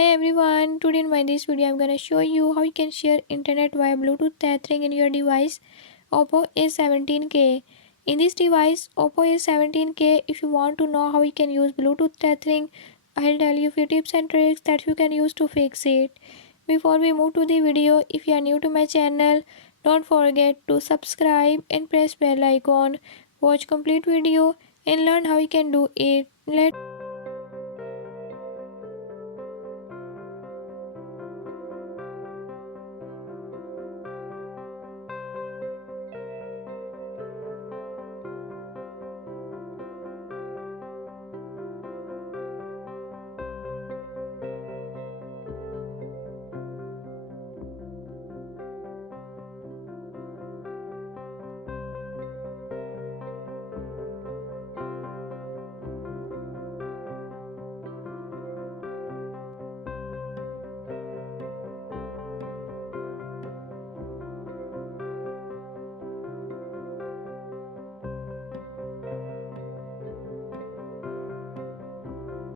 Hi everyone, today in this video I'm gonna show you how you can share internet via Bluetooth tethering in your device Oppo A17k. In this device Oppo A17k, if you want to know how you can use Bluetooth tethering, I'll tell you few tips and tricks that you can use to fix it. Before we move to the video, if you are new to my channel, don't forget to subscribe and press bell icon. Watch complete video and learn how you can do it. Let's